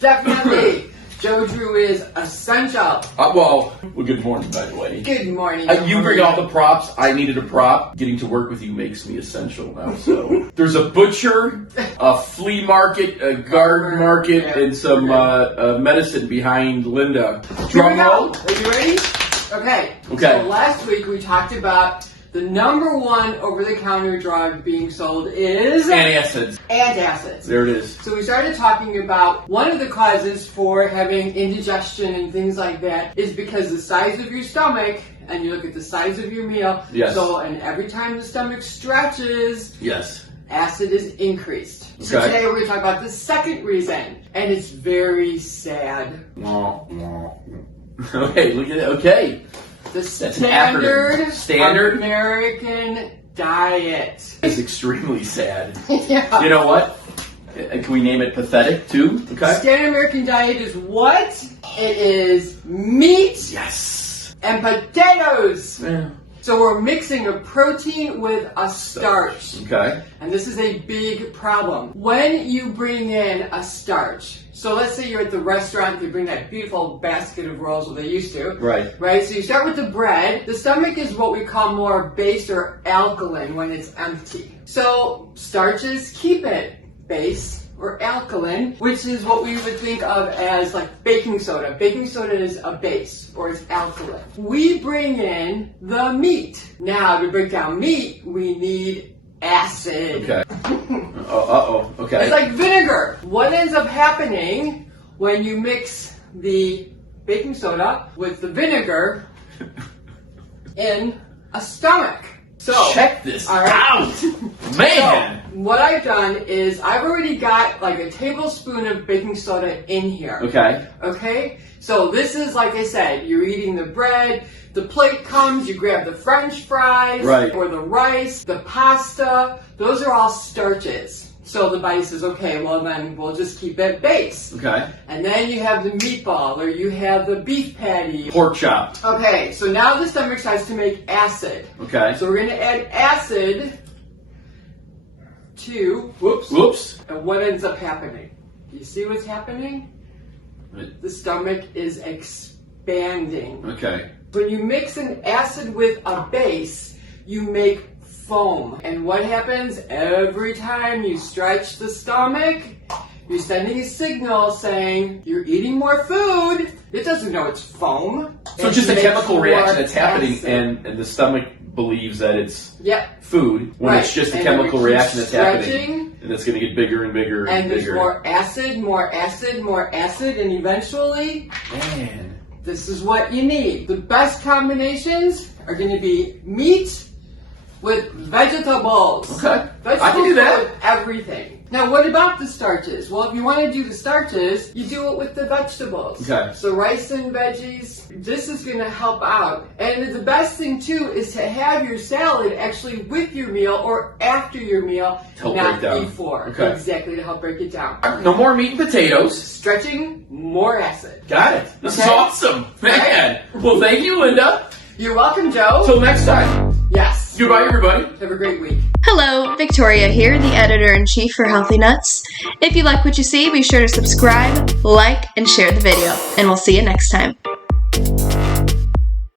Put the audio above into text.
Definitely. Joe Drew is essential. Well, good morning, by the way. Good morning. You bring all the props. I needed a prop. Getting to work with you makes me essential now. So there's a butcher, a flea market, a garden market, and some medicine behind Linda. Drum roll. Are you ready? Okay. Okay. So last week we talked about the number one over-the-counter drug being sold is Antacids. Antacids. There it is. So we started talking about one of the causes for having indigestion and things like that is because the size of your stomach, and you look at the size of your meal. Yes. So, and every time the stomach stretches, Yes. acid is increased. So Okay. today we're going to talk about the second reason, and it's very sad. Okay, look at it. Okay. The That's an acronym. Standard American diet. It's extremely sad. Yeah. You know what? Can we name it pathetic too? Okay. Standard American diet is what? It is meat Yes. and potatoes. Yeah. So we're mixing a protein with a starch. Okay. And this is a big problem. When you bring in a starch, so let's say you're at the restaurant, they bring that beautiful basket of rolls, well they used to. Right. Right? So you start with the bread. The stomach is what we call more base or alkaline when it's empty. So starches keep it base or alkaline, which is what we would think of as like baking soda. Baking soda is a base or it's alkaline. We bring in the meat. Now to break down meat, we need acid. Okay. Okay. It's like vinegar. What ends up happening when you mix the baking soda with the vinegar in a stomach? So check this all right. out, man. So, what I've done is I've already got like a tablespoon of baking soda in here. Okay. Okay? So this is, like I said, you're eating the bread, the plate comes, you grab the French fries, right, or the rice, the pasta, those are all starches. So the body says, okay, well then we'll just keep it base. Okay. And then you have the meatball, or you have the beef patty. Pork chop. Okay, so now the stomach starts to make acid. Okay. So we're going to add acid to, whoops. And what ends up happening? Do you see what's happening? The stomach is expanding. Okay. When you mix an acid with a base, you make foam. And what happens every time you stretch the stomach? You're sending a signal saying you're eating more food. It doesn't know it's foam. So it's just a chemical reaction that's happening, acid. and the stomach believes that it's Yep. food when it's just a chemical reaction that's happening, and it's going to get bigger and bigger and bigger. there's more acid, and eventually, Man. this is what you need. The best combinations are going to be meat with vegetables. Okay. Vegetables I can do that. With everything. Now, what about the starches? Well, if you want to do the starches, you do it with the vegetables. Okay. So rice and veggies, this is going to help out. And the best thing, too, is to have your salad actually with your meal or after your meal, not before. Okay. Exactly, to help break it down. No more meat and potatoes. Stretching, more acid. Got it. This is Okay. awesome. Man. Well, thank you, Linda. You're welcome, Joe. Till next time. Yes. Goodbye, everybody. Have a great week. Hello, Victoria here, the editor-in-chief for Healthy Nuts. If you like what you see, be sure to subscribe, like, and share the video, and we'll see you next time.